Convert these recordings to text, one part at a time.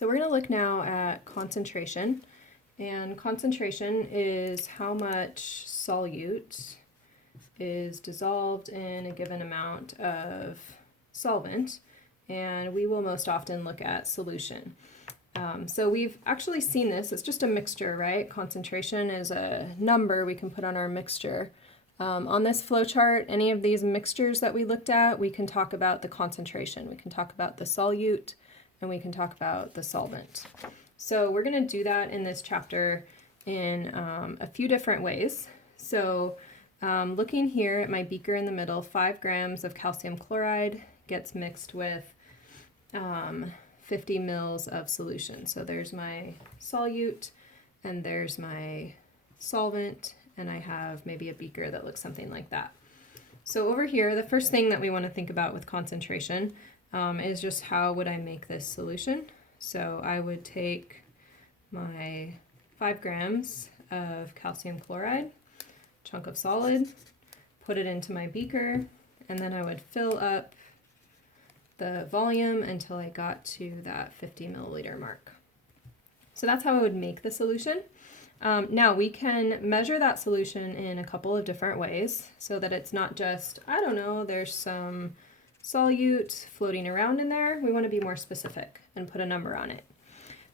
So we're going to look now at concentration, and concentration is how much solute is dissolved in a given amount of solvent, and we will most often look at solution. So we've actually seen this, it's just a mixture, right? Concentration is a number we can put on our mixture. On this flowchart, any of these mixtures that we looked at, we can talk about the concentration, we can talk about the solute, and we can talk about the solvent. So we're going to do that in this chapter in a few different ways. So looking here at my beaker in the middle, 5 grams of calcium chloride gets mixed with 50 mils of solution. So there's my solute, and there's my solvent, and I have maybe a beaker that looks something like that. So over here, the first thing that we want to think about with concentration is just how would I make this solution. So I would take my 5 grams of calcium chloride, chunk of solid, put it into my beaker, and then I would fill up the volume until I got to that 50 milliliter mark. So that's how I would make the solution. Now we can measure that solution in a couple of different ways so that it's not just, I don't know, there's some solute floating around in there. We want to be more specific and put a number on it.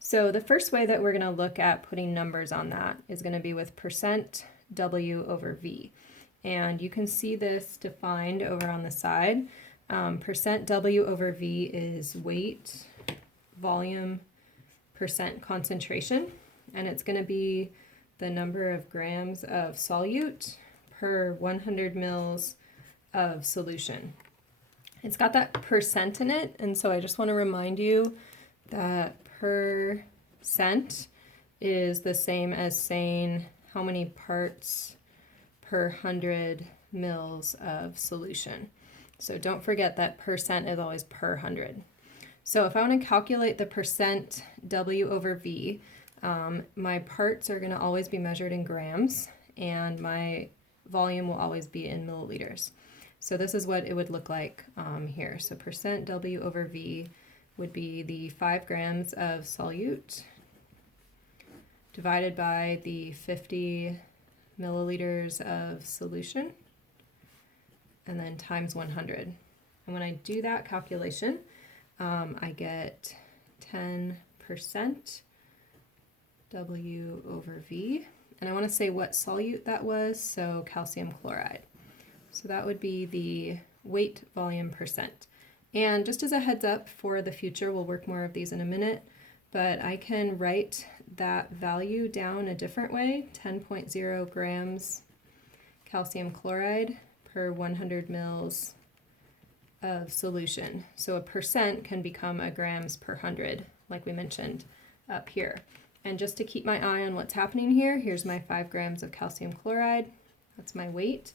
So the first way that we're going to look at putting numbers on that is going to be with percent W over V. And you can see this defined over on the side. Percent W over V is weight, volume, percent concentration, and it's going to be the number of grams of solute per 100 mils of solution. It's got that percent in it, and so I just want to remind you that percent is the same as saying how many parts per 100 mils of solution. So don't forget that percent is always per 100. So if I want to calculate the percent W over V, my parts are going to always be measured in grams, and my volume will always be in milliliters. So this is what it would look like here. So percent W over V would be the 5 grams of solute divided by the 50 milliliters of solution, and then times 100. And when I do that calculation, I get 10% W over V. And I want to say what solute that was, so calcium chloride. So that would be the weight volume percent. And just as a heads up for the future, we'll work more of these in a minute, but I can write that value down a different way, 10.0 grams calcium chloride per 100 mils of solution. So a percent can become a grams per 100, like we mentioned up here. And just to keep my eye on what's happening here, here's my 5 grams of calcium chloride. That's my weight.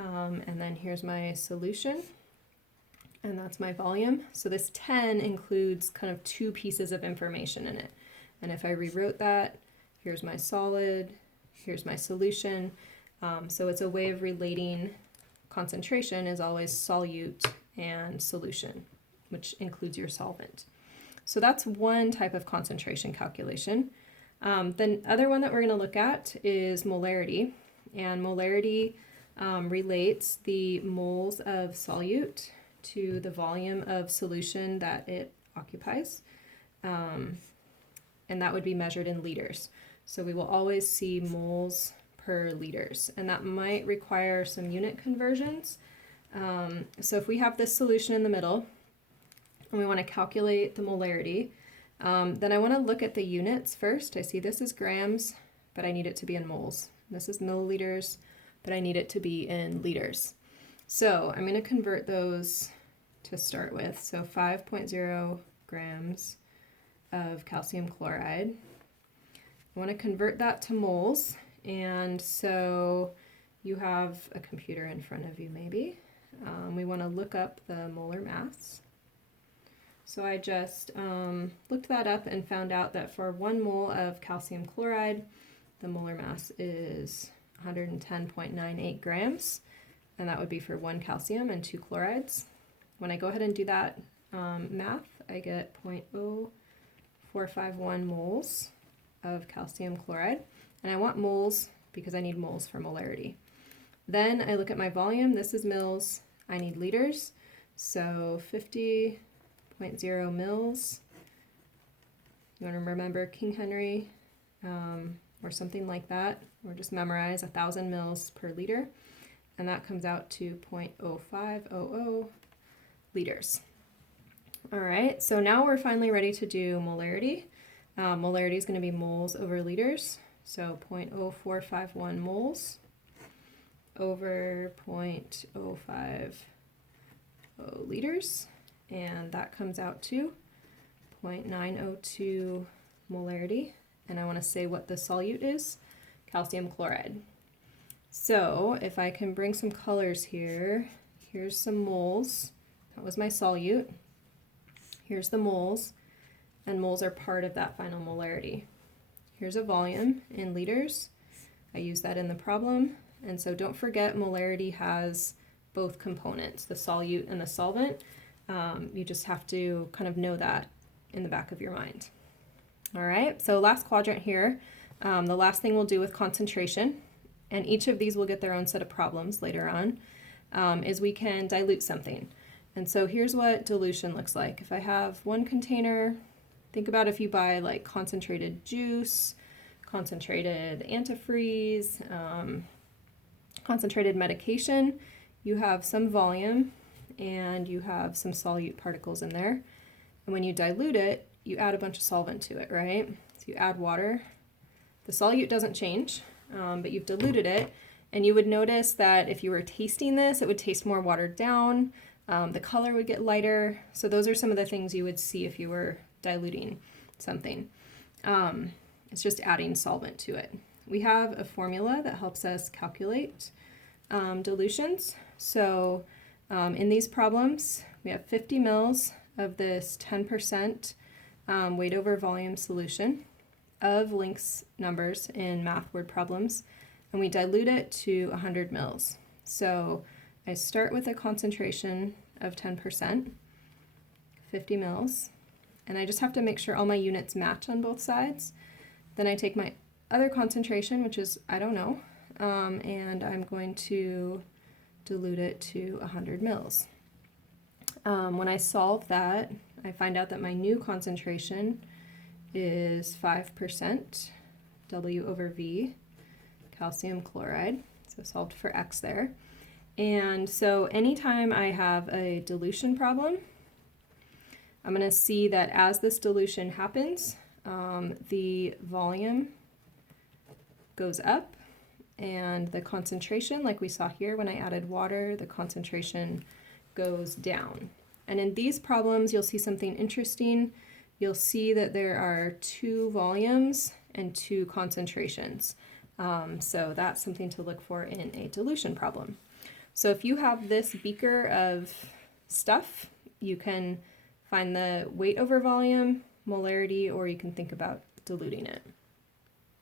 And then here's my solution, and that's my volume. So this 10 includes kind of 2 pieces of information in it. And if I rewrote that, here's my solid, here's my solution. So it's a way of relating concentration is always solute and solution, which includes your solvent. So that's one type of concentration calculation. The other one that we're going to look at is molarity. And molarity relates the moles of solute to the volume of solution that it occupies. And that would be measured in liters. So we will always see moles per liters, and that might require some unit conversions. So if we have this solution in the middle and we want to calculate the molarity, then I want to look at the units first. I see this is grams, but I need it to be in moles. This is milliliters, but I need it to be in liters. So I'm going to convert those to start with. So 5.0 grams of calcium chloride. I want to convert that to moles, and so you have a computer in front of you maybe. We want to look up the molar mass. So I just looked that up and found out that for 1 mole of calcium chloride, the molar mass is 110.98 grams, and that would be for 1 calcium and 2 chlorides. When I go ahead and do that math, I get 0.451 moles of calcium chloride. And I want moles because I need moles for molarity. Then I look at my volume. This is mils. I need liters. So 50.0 mils. You want to remember King Henry or something like that, or just memorize 1,000 mils per liter. And that comes out to 0.0500 liters. All right, so now we're finally ready to do molarity. Molarity is going to be moles over liters. So 0.0451 moles over 0.050 liters. And that comes out to 0.902 molarity. And I want to say what the solute is, calcium chloride. So if I can bring some colors here, here's some moles. That was my solute. Here's the moles, and moles are part of that final molarity. Here's a volume in liters. I use that in the problem. And so don't forget, molarity has both components, the solute and the solvent. You just have to kind of know that in the back of your mind. All right, so last quadrant here. The last thing we'll do with concentration, and each of these will get their own set of problems later on, is we can dilute something. And so here's what dilution looks like. If I have one container, think about if you buy like concentrated juice, concentrated antifreeze, concentrated medication, you have some volume and you have some solute particles in there. And when you dilute it, you add a bunch of solvent to it, right? So you add water. The solute doesn't change, but you've diluted it. And you would notice that if you were tasting this, it would taste more watered down. The color would get lighter. So those are some of the things you would see if you were diluting something. It's just adding solvent to it. We have a formula that helps us calculate dilutions. So in these problems, we have 50 mils of this 10% weight over volume solution of Link's numbers in math word problems, and we dilute it to 100 mils. So I start with a concentration of 10%, 50 mils, and I just have to make sure all my units match on both sides. Then I take my other concentration, which is, I don't know, and I'm going to dilute it to 100 mils. When I solve that, I find out that my new concentration is 5% W over V calcium chloride, so solved for X there. And so anytime I have a dilution problem, I'm going to see that as this dilution happens, the volume goes up and the concentration, like we saw here when I added water, the concentration goes down. And in these problems, you'll see something interesting. You'll see that there are 2 volumes and 2 concentrations. So that's something to look for in a dilution problem. So if you have this beaker of stuff, you can find the weight over volume, molarity, or you can think about diluting it.